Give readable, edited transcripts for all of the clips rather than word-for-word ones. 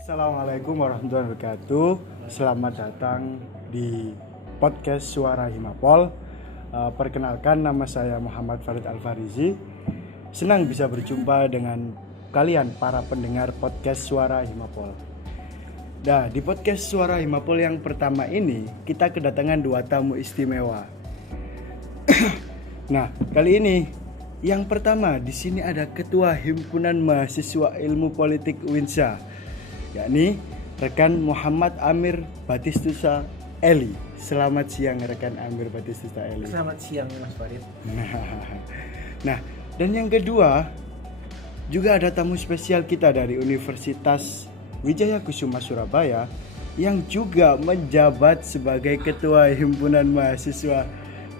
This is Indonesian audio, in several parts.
Assalamualaikum warahmatullahi wabarakatuh. Selamat datang di podcast Suara Himapol. Perkenalkan, nama saya Muhammad Farid Al-Farizi. Senang bisa berjumpa dengan kalian para pendengar podcast Suara Himapol. Nah, di podcast Suara Himapol yang pertama ini kita kedatangan dua tamu istimewa. Nah, kali ini yang pertama di sini ada Ketua Himpunan Mahasiswa Ilmu Politik UINSA, yakni rekan Muhammad Amir Batistusa Eli. Selamat siang rekan Amir Batistusa Eli. Selamat siang Mas Farid. Nah, dan yang kedua juga ada tamu spesial kita dari Universitas Wijaya Kusuma Surabaya yang juga menjabat sebagai Ketua Himpunan Mahasiswa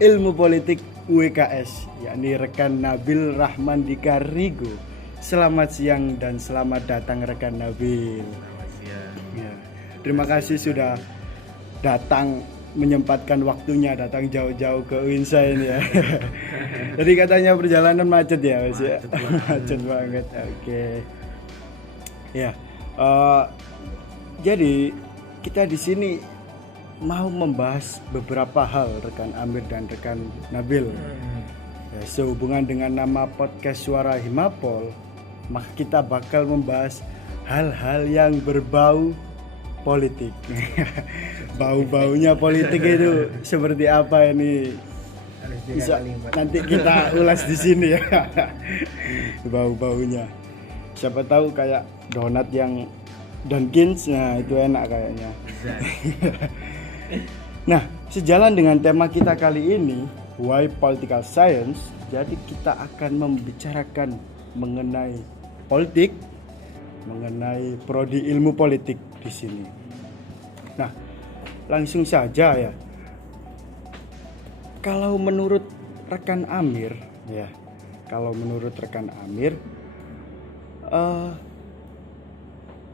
Ilmu Politik UWKS, yakni rekan Nabil Rahman Dika Rigo. Selamat siang dan selamat datang rekan Nabil. Ya, terima kasih sudah datang, menyempatkan waktunya datang jauh-jauh ke UINSA ini ya. Jadi katanya perjalanan macet ya Mas ya. Macet banget. Oke. Ya. Jadi kita di sini mau membahas beberapa hal rekan Amir dan rekan Nabil. Ya, sehubungan dengan nama podcast Suara Himapol, maka kita bakal membahas hal-hal yang berbau politik. Bau-baunya politik itu seperti apa ini? Bisa nanti kita ulas di sini ya. Bau-baunya. Siapa tahu kayak donat yang Dunkins, nah itu enak kayaknya. Nah, sejalan dengan tema kita kali ini, Why Political Science, jadi kita akan membicarakan mengenai politik, mengenai prodi ilmu politik di sini. Nah, langsung saja ya. Kalau menurut rekan Amir, ya,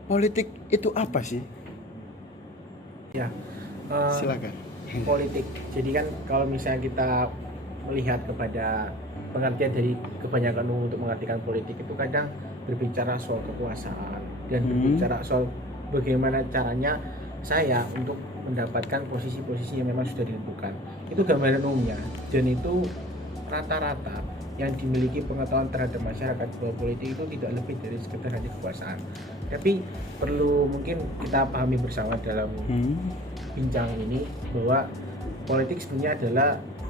politik itu apa sih? Ya, Silakan. politik. Jadi kan kalau misalnya kita melihat kepada pengertian dari kebanyakan umum untuk mengartikan politik itu kadang berbicara soal kekuasaan dan berbicara soal bagaimana caranya saya untuk mendapatkan posisi-posisi yang memang sudah ditentukan. Itu gambaran umumnya, dan itu rata-rata yang dimiliki pengetahuan terhadap masyarakat bahwa politik itu tidak lebih dari sekedar hanya kekuasaan. Tapi perlu mungkin kita pahami bersama dalam bincang ini bahwa politik sebenarnya adalah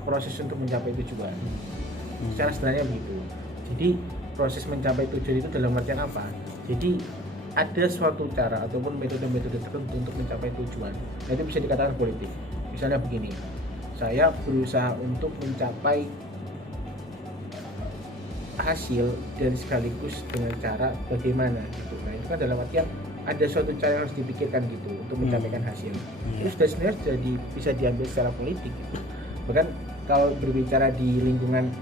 proses untuk mencapai tujuan. Secara sederhana begitu. Jadi proses mencapai tujuan itu dalam artian apa? Jadi ada suatu cara ataupun metode-metode tertentu untuk mencapai tujuan. Nah, itu bisa dikatakan politik. Misalnya begini, saya berusaha untuk mencapai hasil dan sekaligus dengan cara bagaimana gitu. Nah, itu kan dalam artian ada suatu cara yang harus dipikirkan gitu untuk mencapaikan hasil. Itu sudah sebenarnya bisa diambil secara politik gitu. Bahkan kalau berbicara di lingkungan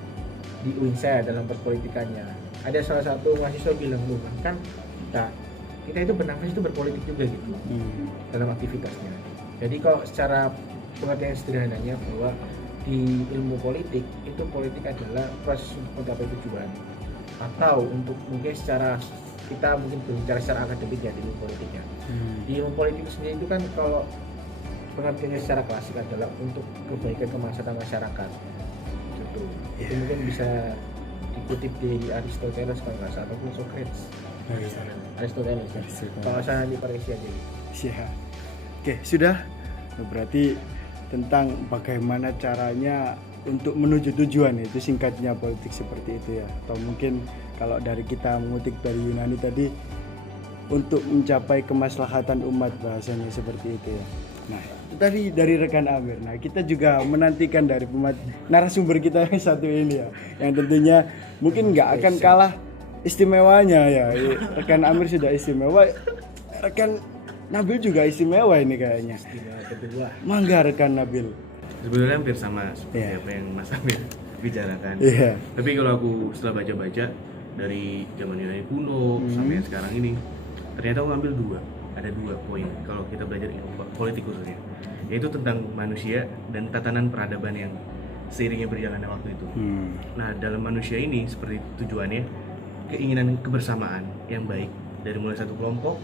di UINSA dalam perpolitikannya, ada salah satu mahasiswa bilang loh, kan kita itu bernafas itu berpolitik juga gitu dalam aktivitasnya. Jadi kalau secara pengertian sederhananya bahwa di ilmu politik itu politik adalah proses untuk mencapai tujuan, atau untuk mungkin secara kita mungkin berbicara secara akademik ya di ilmu politiknya. Di ilmu politik sendiri itu kan kalau pengertiannya secara klasik adalah untuk kebaikan kemaslahatan masyarakat. Gitu. Itu mungkin bisa dikutip dari Aristoteles kalau nggak salah, ataupun Socrates. Aristoteles. Kalau saya di Parisi aja. Siap. Oke, sudah. Berarti tentang bagaimana caranya untuk menuju tujuan, itu singkatnya politik seperti itu ya. Atau mungkin kalau dari kita mengutip dari Yunani tadi, untuk mencapai kemaslahatan umat, bahasanya seperti itu ya. Nah, itu tadi dari rekan Amir. Nah, kita juga menantikan dari narasumber kita yang satu ini ya, yang tentunya mungkin nggak akan kalah istimewanya ya. Rekan Amir sudah istimewa, rekan Nabil juga istimewa ini kayaknya. Kedua. Mangga rekan Nabil. Sebenarnya hampir sama seperti apa yang Mas Amir bicarakan. Tapi kalau aku setelah baca-baca dari zaman Yunani kuno sampai yang sekarang ini, ternyata aku ambil ada dua poin kalau kita belajar politik khususnya, yaitu tentang manusia dan tatanan peradaban yang seiringnya berjalannya waktu itu. Nah, dalam manusia ini seperti tujuannya keinginan kebersamaan yang baik dari mulai satu kelompok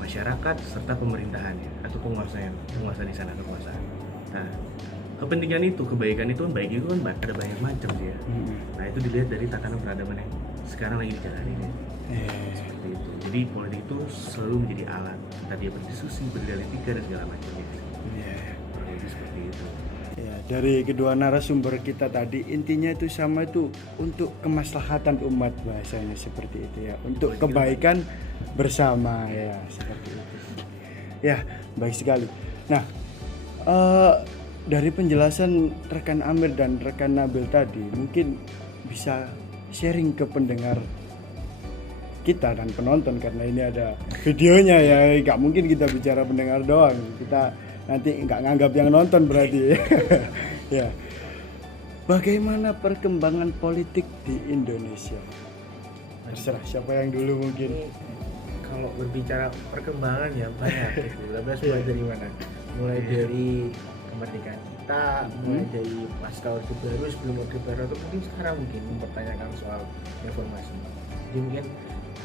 masyarakat serta pemerintahannya atau penguasa di sana kekuasaan. Nah, kepentingan itu, kebaikan itu kan baik itu kan ada banyak macam sih ya. Nah, itu dilihat dari tatanan peradaban yang sekarang lagi dijalani ya. Seperti itu. Jadi politik itu selalu menjadi alat tadi dia berdiskusi, berdialektika dan segala macamnya. Jadi seperti itu. Ya, dari kedua narasumber kita tadi intinya itu sama, itu untuk kemaslahatan umat, bahasanya seperti itu ya, untuk kebaikan bersama ya, seperti itu. Ya, baik sekali. Nah, dari penjelasan rekan Amir dan rekan Nabil tadi, mungkin bisa sharing ke pendengar kita dan penonton, karena ini ada videonya ya, nggak mungkin kita bicara pendengar doang, kita nanti nggak nganggap yang nonton berarti. Ya, bagaimana perkembangan politik di Indonesia? Terserah siapa yang dulu mungkin. Kalau berbicara perkembangan ya banyak gitu. Mulai dari mana? Mulai dari kemerdekaan kita, mulai dari pasca Orde Baru, sebelum Orde Baru, atau mungkin sekarang mungkin mempertanyakan soal reformasi. Jadi mungkin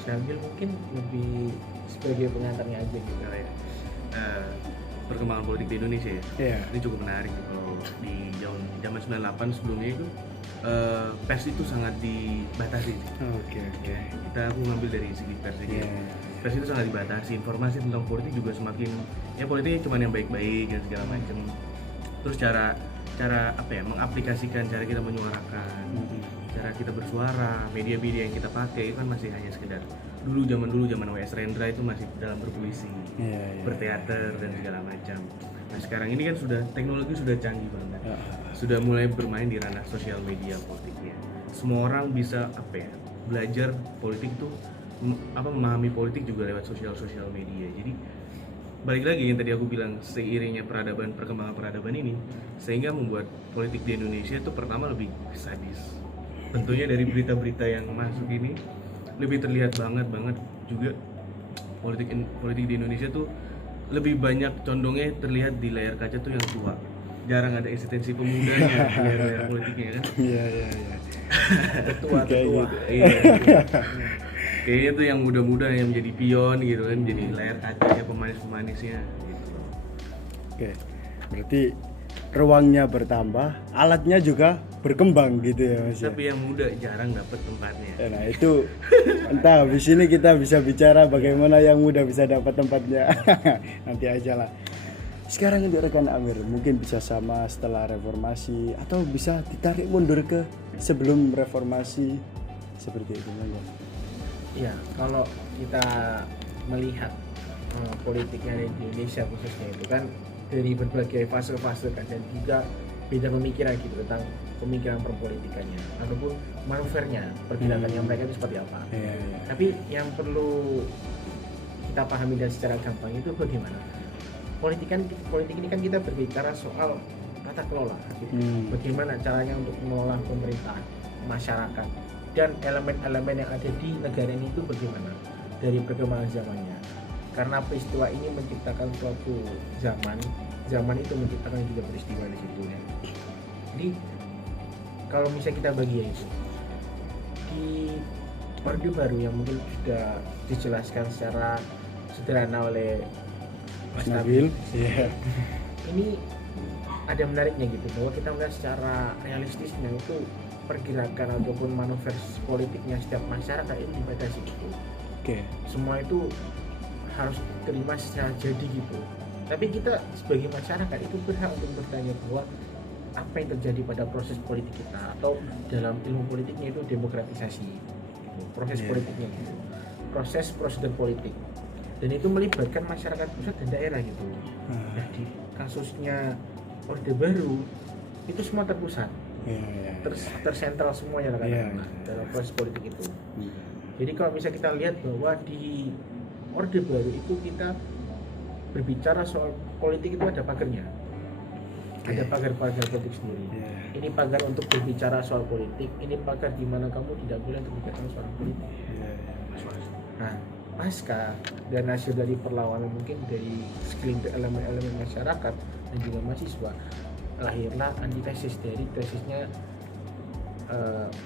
sambil mungkin lebih sebagai pengantarnya aja gitu ya. Perkembangan politik di Indonesia ya. Yeah. Ini cukup menarik kalau di zaman 98 sebelumnya itu pers itu sangat dibatasi. Oke. Aku ngambil dari segi pers aja. Pers itu sangat dibatasi, informasi tentang politik juga semakin ya, politiknya cuma yang baik-baik dan segala macam. Terus cara apa ya, mengaplikasikan cara kita menyuarakan, cara kita bersuara, media-media yang kita pakai itu kan masih hanya sekedar zaman W.S. Rendra itu masih dalam berpuisi, berteater dan segala macam. Nah, sekarang ini kan teknologi sudah canggih banget, sudah mulai bermain di ranah sosial media politiknya. Semua orang bisa belajar politik itu, memahami politik juga lewat sosial media. Jadi balik lagi yang tadi aku bilang, seiringnya perkembangan peradaban ini, sehingga membuat politik di Indonesia itu pertama lebih sadis. Tentunya dari berita-berita yang masuk ini lebih terlihat banget juga politik di Indonesia tuh lebih banyak condongnya terlihat di layar kaca tuh yang tua. Jarang ada eksistensi pemudanya di layar politiknya kan. Iya. Tua. Iya. Kayaknya tuh yang muda-muda yang menjadi pion gitu kan, jadi layar kacanya pemanis-pemanisnya gitu. Oke. Berarti ruangnya bertambah, alatnya juga berkembang gitu ya Mas. Tapi yang muda jarang dapat tempatnya. Nah itu entah di sini kita bisa bicara bagaimana yang muda bisa dapat tempatnya. Nanti aja lah. Sekarang untuk rekan Amir, mungkin bisa sama setelah reformasi atau bisa ditarik mundur ke sebelum reformasi, seperti itu kan? Ya, kalau kita melihat politiknya di Indonesia khususnya itu kan dari berbagai fase-fase kan, dan juga beda pemikiran gitu tentang pemikiran perpolitikannya ataupun manuvernya, pergerakannya mereka itu seperti apa. Tapi yang perlu kita pahami dan secara gampang itu bagaimana politik ini kan kita berbicara soal tata kelola gitu. Bagaimana caranya untuk mengelola pemerintahan, masyarakat, dan elemen-elemen yang ada di negara ini itu bagaimana dari perkembangan zamannya. Karena peristiwa ini menciptakan suatu zaman itu menciptakan juga peristiwa di situ ya. Jadi kalau misalnya kita bagi ya itu di Orde Baru yang mungkin sudah dijelaskan secara sederhana oleh Mas Nabil, ini ada menariknya gitu, bahwa kita melihat secara realistisnya itu pergerakan ataupun manuver politiknya setiap masyarakat itu dibatasi gitu. Semua itu harus terima secara jadi gitu. Tapi kita sebagai masyarakat itu berhak untuk bertanya bahwa apa yang terjadi pada proses politik kita, atau dalam ilmu politiknya itu demokratisasi gitu, proses politiknya gitu, proses prosedur politik, dan itu melibatkan masyarakat pusat dan daerah gitu. Jadi kasusnya Orde Baru itu semua terpusat, tersentral semuanya dalam proses politik itu. Jadi kalau bisa kita lihat bahwa di Orde Baru itu kita berbicara soal politik itu ada pagarnya, ada pagar-pagar politik sendiri. Ini pagar untuk berbicara soal politik, ini pagar di mana kamu tidak boleh berbicara soal politik. Nah, pasca dan hasil dari perlawanan mungkin dari segelintir elemen-elemen masyarakat dan juga mahasiswa, lahirlah antitesis dari tesisnya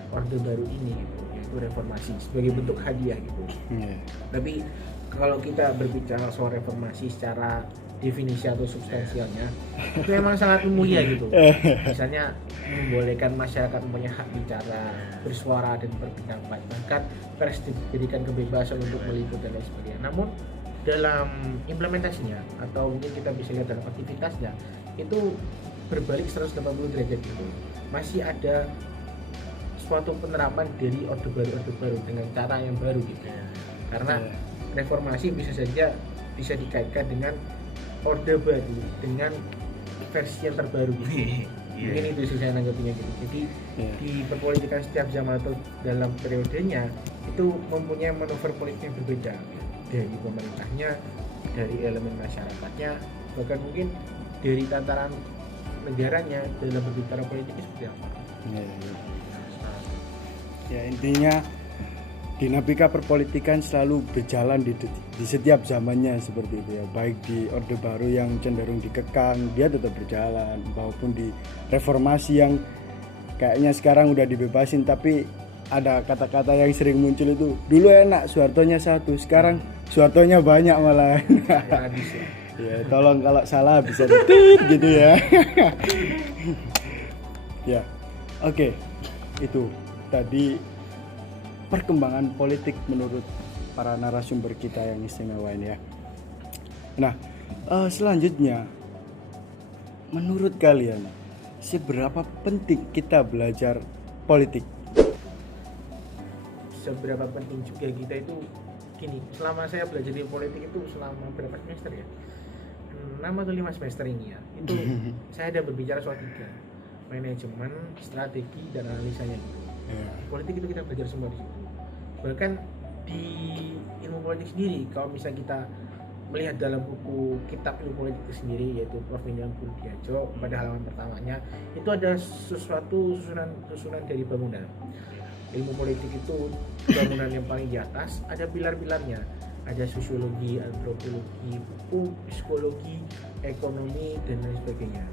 Orde Baru ini gitu, yaitu reformasi sebagai bentuk hadiah gitu. Tapi kalau kita berbicara soal reformasi secara definisi atau substansialnya itu memang sangat mulia gitu. Misalnya membolehkan masyarakat mempunyai hak bicara, bersuara dan berpendapat, bahkan pers diberikan kebebasan untuk meliput dan lain sebagainya. Namun dalam implementasinya atau mungkin kita bisa lihat dalam aktivitasnya itu berbalik 180 derajat gitu. Masih ada suatu penerapan dari orde baru dengan cara yang baru gitu. Karena reformasi bisa saja bisa dikaitkan dengan orde baru dengan versi yang terbaru gitu. Mungkin itu sih saya nanggapinya gitu. Jadi di perpolitikan setiap zaman atau dalam periodenya itu mempunyai manuver politik yang berbeda, dari pemerintahnya, dari elemen masyarakatnya, bahkan mungkin dari tataran negaranya dalam berbicara politik seperti apa. Ya intinya dinamika perpolitikan selalu berjalan di setiap zamannya seperti itu ya. Baik di orde baru yang cenderung dikekang, dia tetap berjalan, maupun di reformasi yang kayaknya sekarang udah dibebasin, tapi ada kata-kata yang sering muncul itu, dulu enak Soehartonya satu, sekarang Soehartonya banyak malah. Ya tolong kalau salah bisa ditit gitu ya. Ya oke. Itu tadi perkembangan politik menurut para narasumber kita yang istimewa ini ya. Nah, selanjutnya menurut kalian seberapa penting kita belajar politik? Seberapa penting juga kita itu gini, selama saya belajar di politik itu selama berapa semester ya? 6 atau 5 semester ini ya. Itu saya ada berbicara soal 3, manajemen, strategi dan analisanya gitu. Politik itu kita belajar semua di situ. Bahkan di ilmu politik sendiri, kalau misalnya kita melihat dalam buku kitab ilmu politik itu sendiri, yaitu Prof. William Budiajo, pada halaman pertamanya itu ada sesuatu susunan dari bangunan. Ilmu politik itu bangunan yang paling di atas, ada pilar-pilarnya, ada sosiologi, antropologi, hukum, psikologi, ekonomi dan lain sebagainya.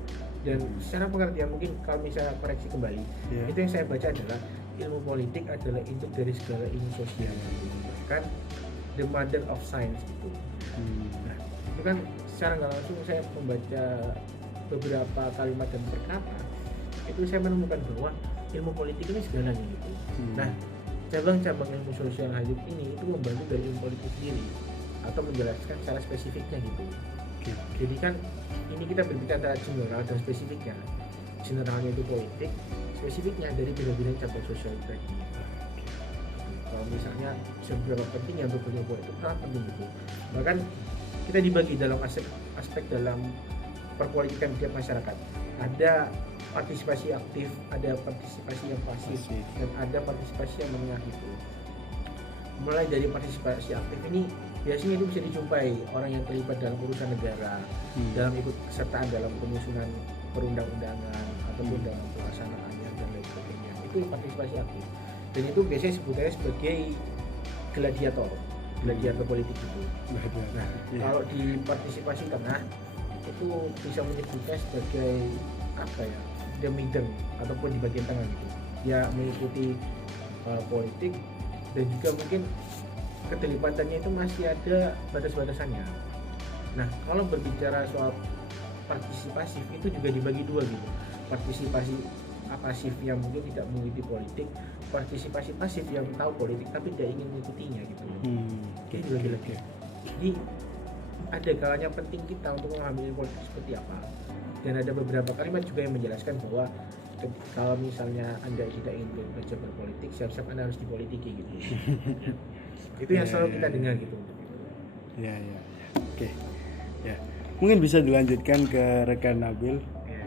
Dan secara pengertian mungkin kalau misalnya koreksi kembali, itu yang saya baca adalah ilmu politik adalah induk dari segala ilmu sosial, bahkan the mother of science gitu. Nah, itu kan secara nggak langsung saya membaca beberapa kalimat dan perkata, itu saya menemukan bahwa ilmu politik ini segalanya gitu. Nah, cabang-cabang ilmu sosial hidup ini itu membantu dari ilmu politik sendiri atau menjelaskan secara spesifiknya gitu. Jadi kan ini kita berbicara general dan spesifiknya. Generalnya itu politik, spesifiknya dari bidang-bidang cabang sosial tadi. Kalau misalnya seberapa penting yang untuk ilmu politik, sangat penting gitu. Bahkan kita dibagi dalam aspek dalam perpolitikan tiap masyarakat. Ada partisipasi aktif, ada partisipasi yang pasif, dan ada partisipasi yang menengah itu. Mulai dari partisipasi aktif ini biasanya itu bisa dijumpai orang yang terlibat dalam urusan negara, dalam ikut kesertaan dalam penyusunan perundang-undangan ataupun dalam pelaksanaannya dan lain sebagainya. Itu partisipasi aktif. Dan itu biasanya sebutannya sebagai gladiator politik itu. Nah, kalau di partisipasi tengah itu bisa menyebutnya sebagai apa ya, the middle ataupun di bagian tengah gitu. Ya mengikuti politik dan juga mungkin keterlibatannya itu masih ada batas-batasannya. Nah, kalau berbicara soal partisipasi itu juga dibagi dua gitu. Partisipasi pasif yang mungkin tidak mengikuti politik, partisipasi pasif yang tahu politik tapi tidak ingin mengikutinya gitu. Jadi dibagi-bagi. Jadi ada kalanya penting kita untuk mengambil politik seperti apa. Dan ada beberapa kalimat juga yang menjelaskan bahwa kalau misalnya Anda tidak ingin belajar berpolitik, siap-siap Anda harus dipolitiki gitu. Itu yang selalu kita dengar gitu. Ya. Oke. Ya. Mungkin bisa dilanjutkan ke rekan Nabil. Ya.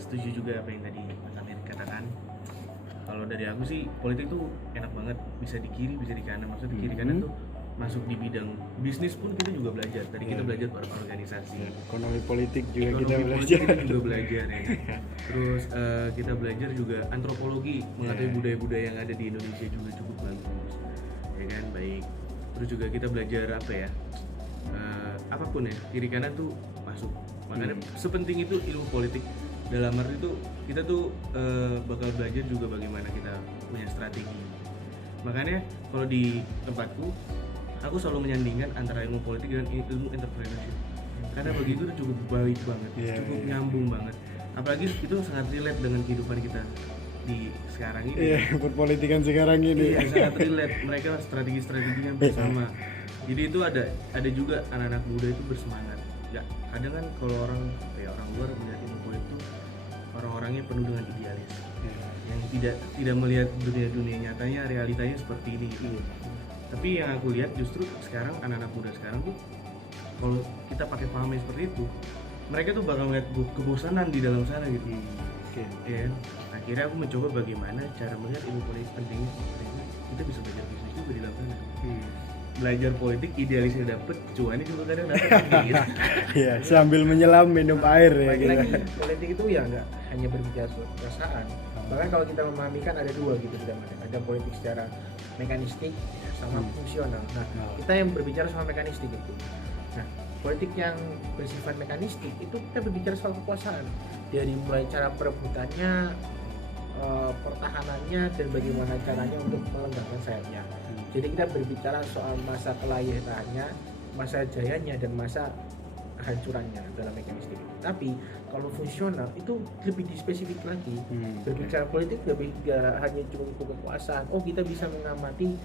Setuju juga apa yang tadi Mas Amir katakan. Kalau dari aku sih politik tuh enak banget, bisa di kiri, bisa di kanan. Maksudnya di kiri kanan tuh masuk di bidang bisnis pun kita juga belajar. Tadi kita belajar organisasi, ekonomi politik juga ekonomi kita politik belajar. kita juga belajar ya. Terus kita belajar juga antropologi, mengetahui budaya-budaya yang ada di Indonesia juga cukup bagus, ya kan, baik. Terus juga kita belajar apa ya, apapun ya, kiri kanan tuh masuk. Makanya sepenting itu ilmu politik. Dalam arti itu kita tuh bakal belajar juga bagaimana kita punya strategi. Makanya kalau di tempatku aku selalu menyandingkan antara ilmu politik dan ilmu entrepreneurship. Karena bagiku itu cukup baik banget, cukup nyambung banget. Apalagi itu sangat relate dengan kehidupan kita di sekarang ini. Perpolitikan sekarang ini. Iya, sangat relate. Mereka strategi-strateginya bersama. Jadi itu ada juga anak-anak muda itu bersemangat. Ya, kadang kan kalau orang luar melihat ilmu politik itu orang-orangnya penuh dengan idealis. Yang tidak melihat dunia nyatanya, realitanya seperti ini gitu. Tapi yang aku lihat justru sekarang anak-anak muda sekarang tuh kalau kita pakai paham seperti itu, mereka tuh bakal melihat kebosanan di dalam sana gitu. Ya, akhirnya aku mencoba bagaimana cara melihat ilmu politik pentingnya. Kita bisa belajar bisnis juga di dalam sana. Belajar politik, idealisnya dapet, cuannya juga kadang dapet gitu. Iya, sambil menyelam minum air ya gitu. Lagi politik itu ya nggak hanya berbicara soal perasaan. Bahkan kalau kita memahami kan ada dua gitu di dalamnya. Ada politik secara mekanistik sama fungsional. Nah, kita yang berbicara soal mekanistik itu. Nah, politik yang bersifat mekanistik itu kita berbicara soal kekuasaan. Dari mulai cara perebutannya, pertahanannya, dan bagaimana caranya untuk melenggangkan sayapnya. Jadi kita berbicara soal masa kelahirannya, masa jayanya, dan masa kehancurannya dalam mekanistik. Tapi kalau fungsional itu lebih dispesifik lagi. Berbicara politik lebih hanya cuma kekuasaan. Oh, kita bisa mengamati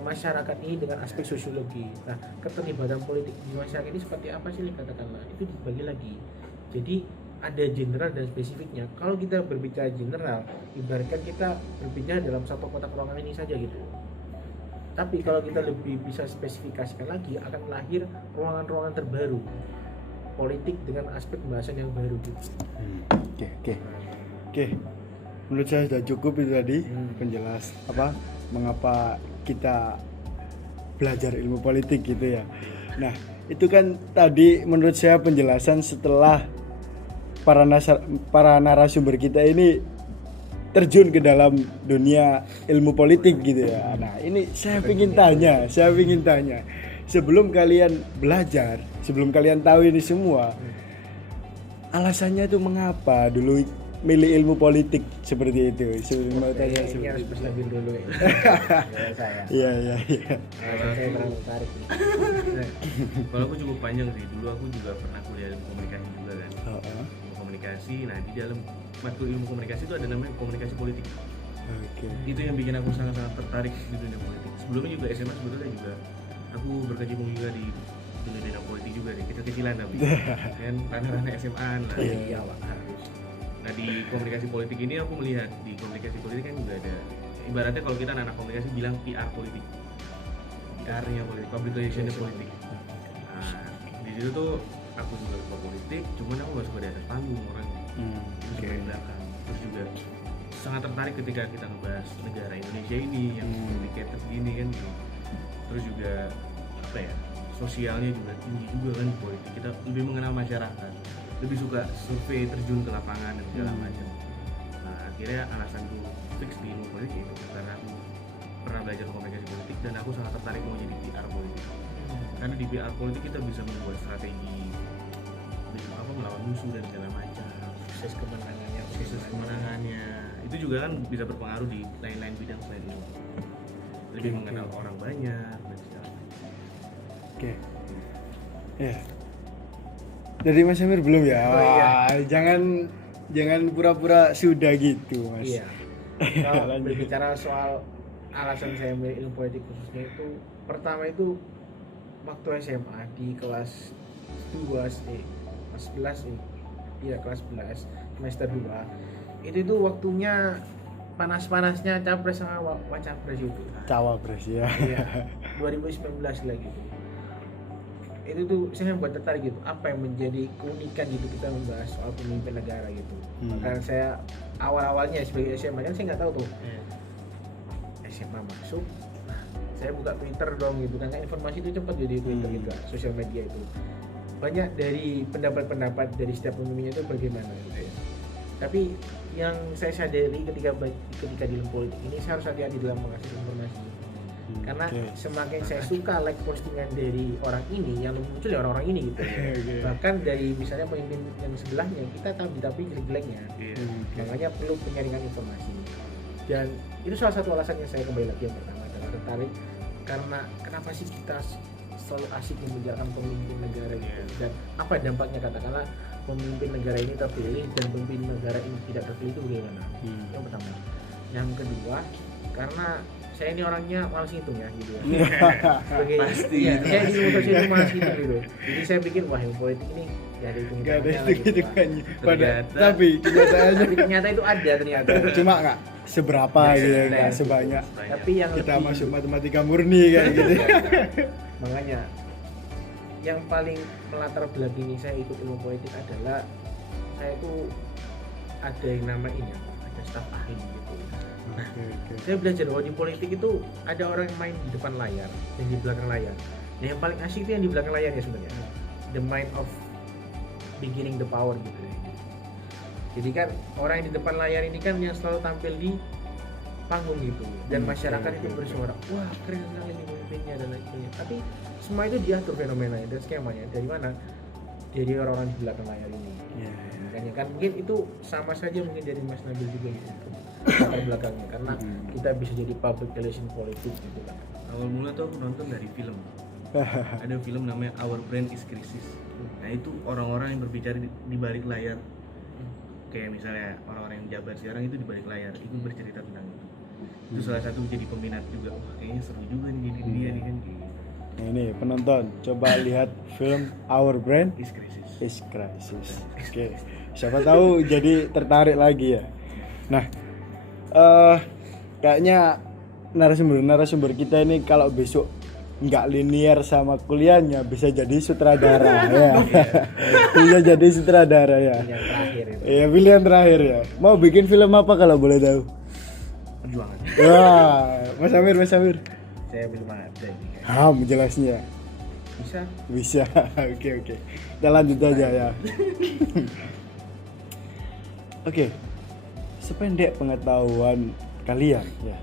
masyarakat ini dengan aspek sosiologi. Nah, keterlibatan politik di masyarakat ini seperti apa sih katakanlah? Itu dibagi lagi. Jadi ada general dan spesifiknya. Kalau kita berbicara general, ibaratkan kita berbicara dalam satu kotak ruangan ini saja gitu. Tapi kalau kita lebih bisa spesifikasikan lagi, akan lahir ruangan-ruangan terbaru politik dengan aspek pembahasan yang baru gitu. Oke. Menurut saya sudah cukup itu tadi penjelas mengapa kita belajar ilmu politik gitu ya. Nah, itu kan tadi menurut saya penjelasan setelah para narasumber kita ini terjun ke dalam dunia ilmu politik gitu ya. Nah, ini saya ingin tanya. Sebelum kalian belajar, sebelum kalian tahu ini semua, alasannya itu mengapa dulu milih ilmu politik seperti itu? Sebelum mau tanya ini harus berstabil dulu ya. Saya. Iya. Saya terlalu tertarik nih. Kalau aku cukup panjang sih. Dulu aku juga pernah kuliah ilmu komunikasi juga kan. Ilmu komunikasi. Nah, di dalam matkul ilmu komunikasi itu ada namanya komunikasi politik. Itu yang bikin aku sangat-sangat tertarik di dunia politik. Sebelumnya juga SMA sebetulnya juga aku berkecimpung juga di dunia politik juga nih, kecil-kecilan tapi kan ranah-ranah SMA lah. Iya, harus. Nah, di komunikasi politik ini aku melihat di komunikasi politik kan juga ada ibaratnya kalau kita anak komunikasi bilang PR politik. PR-nya politik, public relations politik. Nah, di situ tuh aku juga suka politik, cuman aku gak suka di atas panggung orangnya. Suka di belakang. Terus juga sangat tertarik ketika kita ngebahas negara Indonesia ini yang complicated gini kan. Terus juga sosialnya juga tinggi juga kan politik. Kita lebih mengenal masyarakat, lebih suka survei, terjun ke lapangan dan segala macam. Nah, akhirnya alasanku fix di ilmu politik itu karena aku pernah belajar komunikasi politik dan aku sangat tertarik mau jadi PR politik. Karena di PR politik kita bisa membuat strategi melawan musuh dan segala macam. Proses kemenangannya itu juga kan bisa berpengaruh di lain-lain bidang selain itu. Lebih mengenal orang banyak dan segala macam. Ya. Dari Mas Amir belum ya? Iya. Jangan pura-pura sudah gitu, Mas. Iya. Kalau berbicara soal alasan saya memilih ilmu politik khususnya itu, pertama itu waktu SMA di kelas 2 kelas 11 kelas 11 semester 2 itu waktunya panas-panasnya capres sama wacapres itu. Cawapres ya. Iya. 2019 lagi itu tuh saya membuat tertarik gitu, apa yang menjadi keunikan gitu kita membahas soal pemimpin negara gitu. Karena saya awal-awalnya sebagai SMA kan saya nggak tahu tuh SMA masuk, saya buka Twitter dong gitu kan, informasi itu cepat jadi Twitter gitu, sosial media itu banyak dari pendapat-pendapat dari setiap pemimpinnya itu bagaimana gitu ya. Tapi yang saya sadari ketika di dalam politik ini saya harus hati-hati dalam mengakses informasi. Karena semakin saya suka like postingan dari orang ini, yang muncul ya orang-orang ini gitu. Bahkan dari misalnya pemimpin yang sebelahnya kita tahu tapi jelek-jeleknya. Makanya perlu penyaringan informasi. Dan itu salah satu alasan yang saya kembali lagi yang pertama adalah tertarik karena kenapa sih kita selalu asik membicarakan pemimpin negara gitu, dan apa dampaknya katakanlah pemimpin negara ini terpilih dan pemimpin negara ini tidak terpilih itu bagaimana? Yang pertama. Yang kedua, karena saya ini orangnya malas ngitung ya gitu ya. Sebagai, Pasti. Ya, saya di umur saya itu malas ngitung gitu. Jadi saya pikir wah yang politik ini ya ada Gak ada hitung-hitungannya lah, hitungannya. Ternyata- Tapi kenyataannya Tapi ternyata itu ada ternyata. cuma nggak seberapa gitu ya, nggak Nah, sebanyak Tapi yang kita lebih, masuk matematika murni kayak gitu. makanya yang paling melatar belakangi saya ikut ilmu politik adalah saya itu ada yang namanya ada staf ahli gitu. Oke. Saya belajar bahwa di politik itu ada orang yang main di depan layar dan di belakang layar. Dan yang paling asik itu yang di belakang layar ya sebenarnya. The mind of beginning the power gitu ya. Jadi kan orang yang di depan layar ini kan yang selalu tampil di panggung gitu, dan masyarakat itu bersuara, wah keren sekali ini pemimpinnya dan lain sebagainya. Tapi semua itu diatur fenomenanya dan skemanya dari mana? Dari orang-orang di belakang layar ini. Ya. Makanya kan mungkin itu sama saja mungkin dari Mas Nabil juga gitu, latar belakangnya, karena kita bisa jadi public relation politik gitu kan. Awal mula tuh aku nonton dari film. Ada film namanya Our Brain is Crisis. Nah itu orang-orang yang berbicara di balik layar. Kayak misalnya orang-orang yang jabat sekarang itu di balik layar, itu bercerita tentang itu. Itu salah satu jadi peminat juga. Wah kayaknya seru juga nih jadi dunia ini kan kayak gitu. Nah, ini penonton coba lihat film Our Brain Is Crisis. is Crisis. Oke, siapa tahu jadi tertarik lagi ya. Nah, kayaknya narasumber kita ini kalau besok nggak linear sama kuliahnya bisa jadi sutradara ya. Bisa jadi sutradara ya. Yang terakhir itu Iya, pilihan terakhir ya. Mau bikin film apa kalau boleh tahu? perjuangan. Wah, Mas Amir. Saya belum ada ini. Jelasnya. Bisa? Bisa. Oke. Kita lanjut aja ya. Oke. Sependek pengetahuan kalian ya.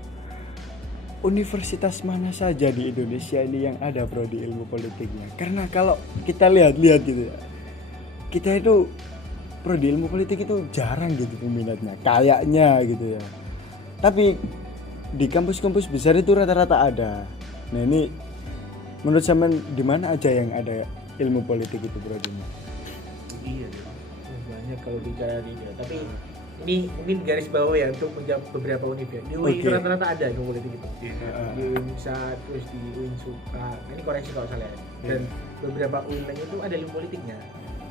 Universitas mana saja di Indonesia ini yang ada prodi ilmu politiknya? Karena kalau kita lihat gitu ya. Kita itu prodi ilmu politik itu jarang gitu peminatnya. Kayaknya gitu ya. Tapi di kampus-kampus besar itu rata-rata ada. Nah, ini menurut zaman di mana aja yang ada ilmu politik itu prodinya? Iya deh. Banyak kalau bicara di dia, tapi ini mungkin garis bawah ya untuk menjawab beberapa univ ya. Di UI itu Oke. rata-rata ada ilmu politik itu. Iya. Di UINSA, terus di UINSUKA, ini koreksi kalau salah ya. Dan beberapa UIN lain itu ada ilmu politiknya.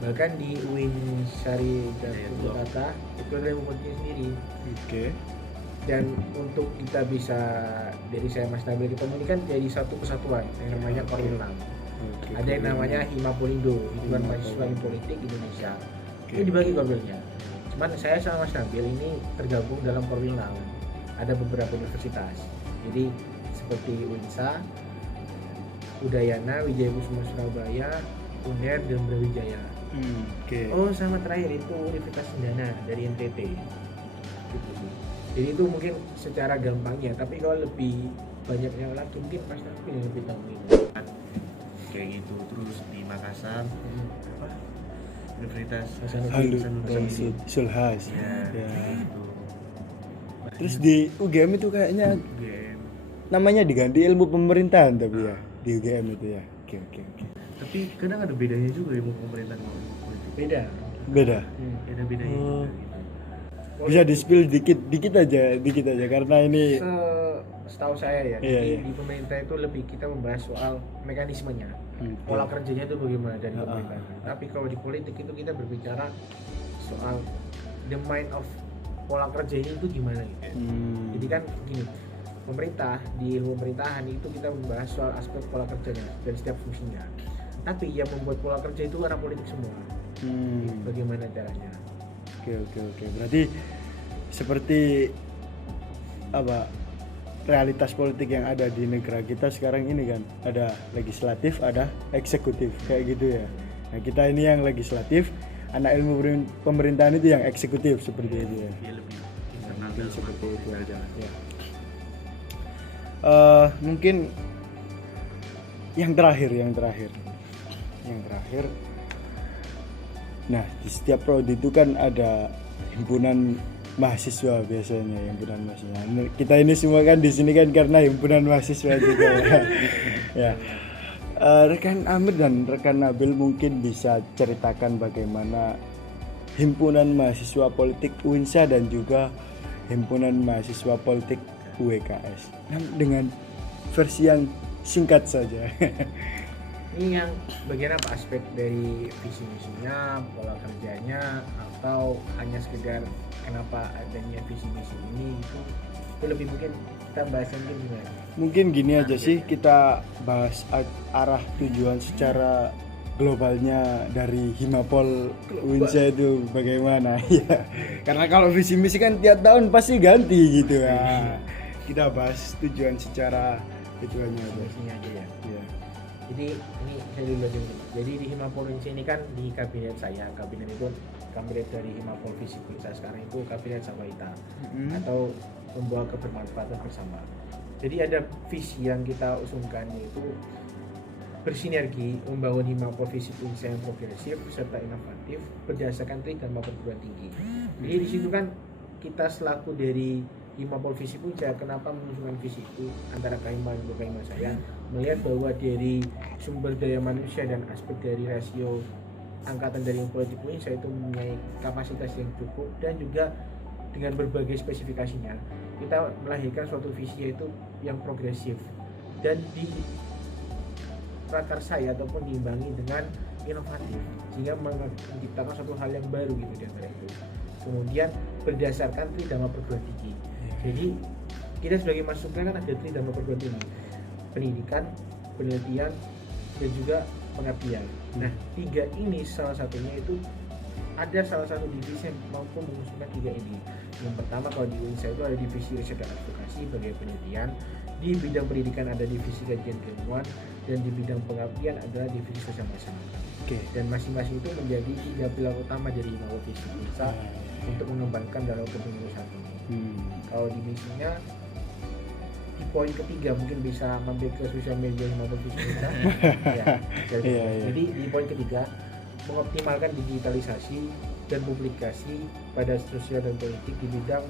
Bahkan di UIN Syari dan Jakarta itu ada ilmu politiknya sendiri. Oke. Dan untuk kita bisa dari saya Mas Nabil kita ini kan jadi satu kesatuan yang namanya Korwil 6. Ada yang namanya Himapolindo, Himpunan Mahasiswa Ilmu Politik Indonesia. Ini dibagi Korwilnya. Cuman saya sama Mas Nabil ini tergabung dalam Korwil 6. Ada beberapa universitas. Jadi seperti UINSA, Udayana, Wijaya Kusuma Surabaya, UNER dan Brawijaya. Oke. Oh sama terakhir itu Universitas Cendana dari NTT. Gitu. Jadi itu mungkin secara gampangnya, tapi kalau lebih banyaknya lagi mungkin Mas Nabil yang lebih tahu ini. Kayak gitu. Terus di Makassar apa? Universitas Hasanuddin. Sulhas. Ya, Ya. gitu. Terus di UGM itu kayaknya UGM. namanya diganti ilmu pemerintahan tapi ya di UGM itu ya. Oke. Tapi kadang ada bedanya juga ilmu pemerintahan sama ilmu politik. Beda. Beda. Ada bedanya Oh. juga gitu. Bisa di-spill dikit aja karena ini Setahu saya ya, Iya, jadi iya. di pemerintah itu lebih kita membahas soal mekanismenya, Oke. pola kerjanya itu bagaimana dari Ah, ah. pemerintah. Tapi kalau di politik itu kita berbicara soal the mind of pola kerja ini itu gimana gitu. Jadi kan gini, pemerintah di ilmu pemerintahan itu kita membahas soal aspek pola kerjanya dan setiap fungsinya. Tapi yang membuat pola kerja itu orang politik semua. Bagaimana caranya? Oke. Berarti seperti apa realitas politik yang ada di negara kita sekarang ini kan ada legislatif, ada eksekutif kayak gitu ya. Nah kita ini yang legislatif, anak ilmu pemerintahan itu yang eksekutif seperti itu ya. Dia lebih internal Mungkin dalam seperti itu aja. pemerintahan. Ya. Mungkin yang terakhir. Nah di setiap prodi itu kan ada himpunan mahasiswa biasanya, himpunan mahasiswa. Kita ini semua kan di sini kan karena himpunan mahasiswa juga ya. Ya. Rekan Amir dan rekan Nabil mungkin bisa ceritakan bagaimana himpunan mahasiswa politik UINSA dan juga himpunan mahasiswa politik UWKS dengan versi yang singkat saja. Ini yang bagian apa, aspek dari visi misinya, pola kerjanya, atau hanya sekedar kenapa adanya visi misi ini itu lebih mungkin kita bahas mungkin gimana? Mungkin gini aja sih, kita bahas arah tujuan secara globalnya dari Himapol UINSA itu bagaimana ya. Karena kalau visi misi kan tiap tahun pasti ganti gitu ya. Kita bahas tujuan secara tujuannya aja. Misinya aja ya. Ya. Jadi ini saya dulu aja. Jadi di Himapol UINSA ini kan di kabinet saya, kabinet itu kabinet dari Himapol Visip UINSA sekarang itu kabinet Sawaita atau membawa kebermanfaatan bersama. Jadi ada visi yang kita usungkan, yaitu bersinergi membangun Himapol Visip UINSA yang progresif serta inovatif berdasarkan tridharma perguruan tinggi. Jadi di situ kan kita selaku dari Himapol Visip UINSA, kenapa mengusungkan visi itu antara Kaiman dan Kaiman saya melihat bahwa dari sumber daya manusia dan aspek dari rasio angkatan dari politik UINSA itu mempunyai kapasitas yang cukup dan juga dengan berbagai spesifikasinya kita melahirkan suatu visi yaitu yang progresif dan di prakarsai ataupun diimbangi dengan inovatif sehingga menciptakan suatu hal yang baru gitu di antara itu. Kemudian berdasarkan tridharma perguruan tinggi. Jadi kita sebagai mahasiswa kan ada tridharma perguruan tinggi: pendidikan, penelitian, dan juga pengabdian. Nah, tiga ini salah satunya itu ada salah satu divisi yang mampu mengusungkan tiga ini. Yang pertama kalau di UINSA itu ada divisi riset dan advokasi bagian penelitian, di bidang pendidikan ada divisi kajian keilmuan, dan di bidang pengabdian adalah divisi sosial masyarakat. Dan masing-masing itu menjadi tiga pilar utama dari Himapol Visip UINSA untuk mengembangkan dalam kepengurusan ini. Kalau di misinya di poin ketiga mungkin bisa mampir ke sosial media Himapol Visip UINSA. Jadi di poin ketiga mengoptimalkan digitalisasi dan publikasi pada sosial dan politik di bidang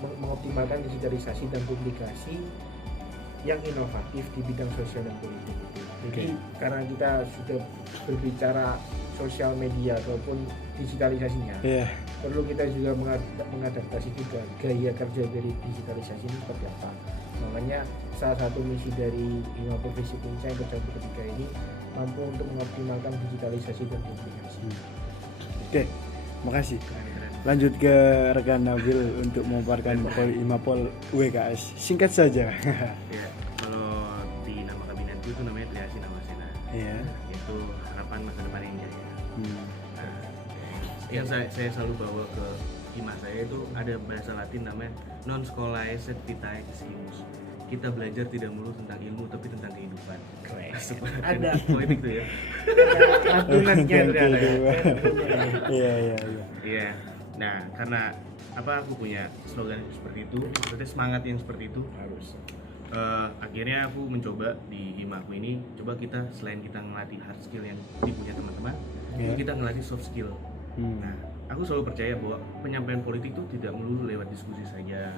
mengoptimalkan digitalisasi dan publikasi yang inovatif di bidang sosial dan politik itu. Jadi karena kita sudah berbicara sosial media ataupun digitalisasinya, perlu kita juga mengadaptasi juga gaya kerja dari digitalisasi ini seperti apa. Makanya salah satu misi dari Himapol Visip UINSA yang bercampur ketiga ini mampu untuk mengoptimalkan digitalisasi dan publikasi. Oke, makasih. Lanjut ke rekan Nabil untuk memaparkan Himapol UWKS. Singkat saja. Ya, kalau di nama kabinet itu namanya Triasi Nawasena. Iya. Itu harapan masa depan yang jaya. Yang saya selalu bawa ke hima saya itu ada bahasa Latin namanya non scholae sed vitae ximus. Kita belajar tidak melulu tentang ilmu tapi tentang kehidupan. Ada poin itu ya. Lantunannya ternyata ya. Iya. Nah, karena aku punya slogan seperti itu, berarti semangat yang seperti itu harus. Akhirnya aku mencoba di himaku ini, coba kita selain kita ngelatih hard skill yang dipunya teman-teman, kita ngelatih soft skill. Nah, aku selalu percaya bahwa penyampaian politik itu tidak melulu lewat diskusi saja,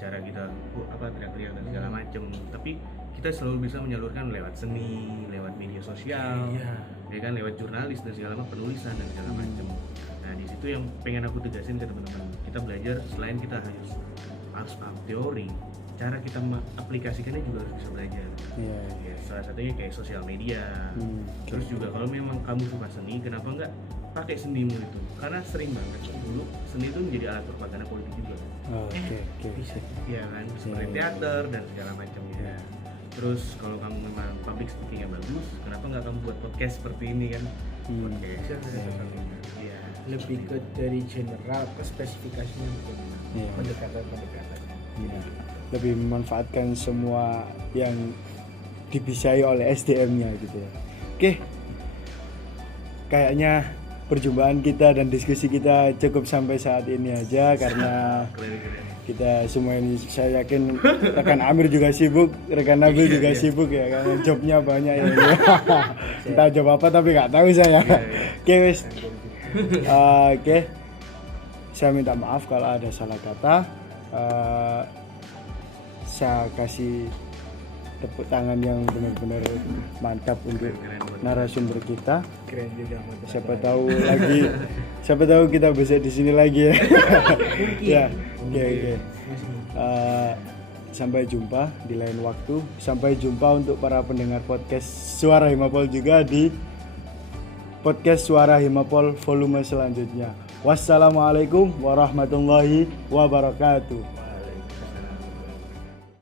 cara kita teriak-teriak dan segala macam, tapi kita selalu bisa menyalurkan lewat seni, lewat media sosial, ya kan, lewat jurnalis dan segala macam, penulisan dan segala macam. Nah, di situ yang pengen aku tegasin ke teman-teman, kita belajar selain kita harus paham teori, cara kita mengaplikasikannya juga harus bisa belajar. Ya, salah satunya kayak sosial media. Terus juga kalau memang kamu suka seni, kenapa enggak pakai senimu itu? Karena sering banget dulu seni itu menjadi alat propaganda politik juga. Bisa. Iya kan, seperti teater dan segala macamnya. Terus kalau kamu memang public speakingnya bagus, kenapa nggak kamu buat podcast seperti ini kan? Podcast. Iya. Lebih ke dari general ke spesifikasinya bagaimana. Pendekatan-pendekatan. Lebih memanfaatkan semua yang dibisai oleh SDM-nya gitu ya. Oke. Kayaknya perjumpaan kita dan diskusi kita cukup sampai saat ini aja karena kita semua ini, saya yakin rekan Amir juga sibuk, rekan Nabil juga sibuk ya karena jobnya banyak ya. Entah job apa tapi nggak tahu saya. Oke wes, Oke. Saya minta maaf kalau ada salah kata. Saya kasih tepuk tangan yang benar-benar mantap untuk narasumber kita. Keren juga. Siapa tahu kita bisa di sini lagi ya. Ya, oke. Sampai jumpa di lain waktu. Sampai jumpa untuk para pendengar podcast Suara Himapol juga di podcast Suara Himapol volume selanjutnya. Wassalamualaikum warahmatullahi wabarakatuh.